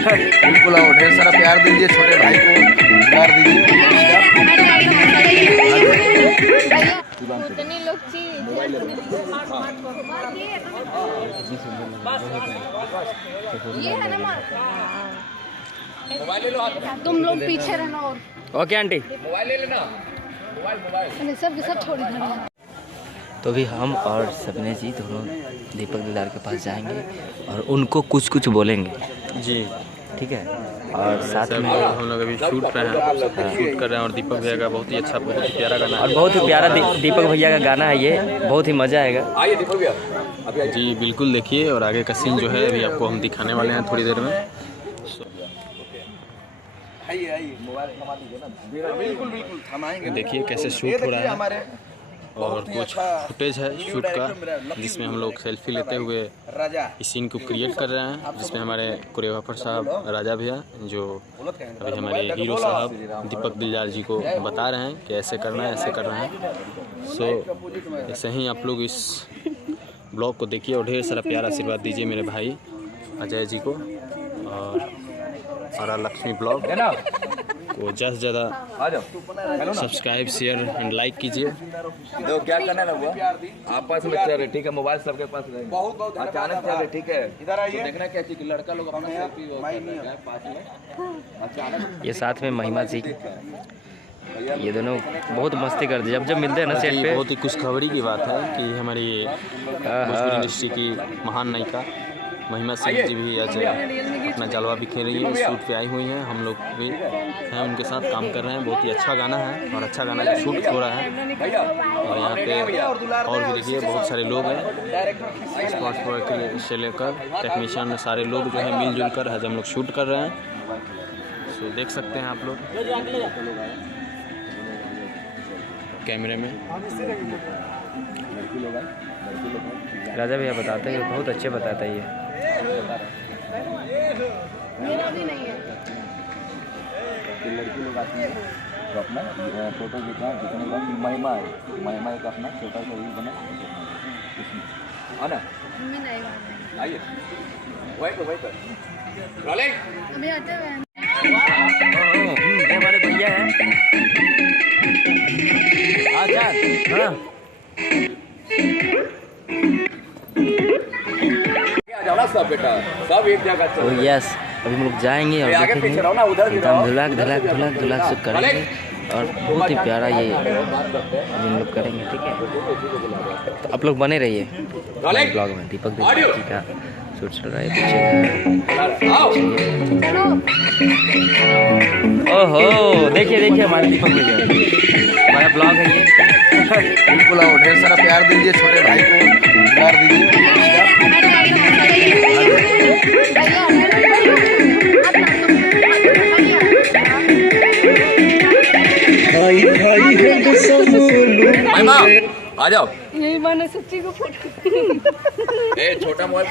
बिल्कुल आओ, ढेर सारा प्यार दीजिए, छोटे भाई को प्यार दीजिए। ये है ना तुम लोग पीछे रहना। और ओके आंटी, मोबाइल ले लेना, मोबाइल सब के सब छोड़ दो। तो भी हम और सपने जी दोनों दीपक दिलदार के पास जाएंगे और उनको कुछ कुछ बोलेंगे जी, ठीक है। और साथ में हम लोग अभी शूट पे हैं, शूट कर रहे हैं और दीपक भैया का बहुत ही अच्छा, बहुत ही प्यारा गाना है और बहुत ही प्यारा दीपक भैया का गाना है ये, बहुत ही मज़ा आएगा। आइए दीपक भैया जी, बिल्कुल देखिए। और आगे का सीन जो है अभी आपको हम दिखाने वाले हैं थोड़ी देर में। बिल्कुल थमाएंगे। देखिए कैसे शूट हो रहा है और कुछ फुटेज है शूट का, जिसमें हम लोग सेल्फी लेते हुए इस सीन को क्रिएट कर रहे हैं, जिसमें हमारे कोरियोग्राफर साहब राजा भैया जो अभी हमारे हीरो साहब दीपक दिलदार जी को बता रहे हैं कि ऐसे करना है, ऐसे करना है। सो ऐसे ही आप लोग इस ब्लॉग को देखिए और ढेर सारा प्यार आशीर्वाद दीजिए मेरे भाई अजय जी को, और हमारा लक्ष्मी ब्लॉग को ज़्यादा से ज़्यादा सब्सक्राइब, शेयर एंड लाइक कीजिए। देखो क्या करना है हुआ, आपस में चल रहे, ठीक है, मोबाइल सबके पास रहेगा, बहुत अचानक चल रहे, ठीक है। इधर आइए, देखना क्या चीज, लड़का लोग अपना सेल्फी पास में अचानक। ये साथ में महिमा जी, ये दोनों बहुत मस्ती करते हैं जब मिलते हैं ना सेट पे। बहुत ही खुशखबरी की बात है कि हमारी भोजपुरी इंडस्ट्री की महान नायिका महिमा सिंह जी भी आज अपना जलवा बिखेर रही है, शूट पे आई हुई हैं। हम लोग भी हैं उनके साथ, काम कर रहे हैं। बहुत ही अच्छा गाना है और अच्छा गाना का शूट हो रहा है। और यहाँ पे और भी देखिए बहुत सारे लोग हैं, स्पॉट्स बॉय से लेकर टेक्नीशियन सारे लोग जो है मिलजुल कर आज हम लोग शूट कर रहे हैं। सो देख सकते हैं आप लोग कैमरे में। राजा भैया बताते हैं, बहुत अच्छे बताता है ये। लड़की लोग आती है तो अपना फोटो खींचा, जितने लोग महिमा है, महिमा एक अपना छोटा सा ही बना आना। आइए वही पर रोलिंग अभी आते हुए ये हमारे भैया हैं। अच्छा हाँ, सब बेटा सब एक जगह तो यस, अभी हम लोग जाएंगे और देखेंगे एकदम धुलाक धुलाक धुलाक धुलाक से करेंगे और बहुत ही प्यारा ये हम लोग करेंगे, ठीक है। तो आप लोग बने रहिए ब्लॉग में। दीपक दिलदार जी का शूट चल रहा है पीछे। ओहो देखिए देखिए हमारे दीपक भैया, हमारा ब्लॉग है ये। बिल्कुल आओ, ढेर सारा प्यार दीजिए, छोटे भाई को प्यार दीजिए। महिमा आ जाओ, यही माने सच्ची को फोटो छोटा मोबाइल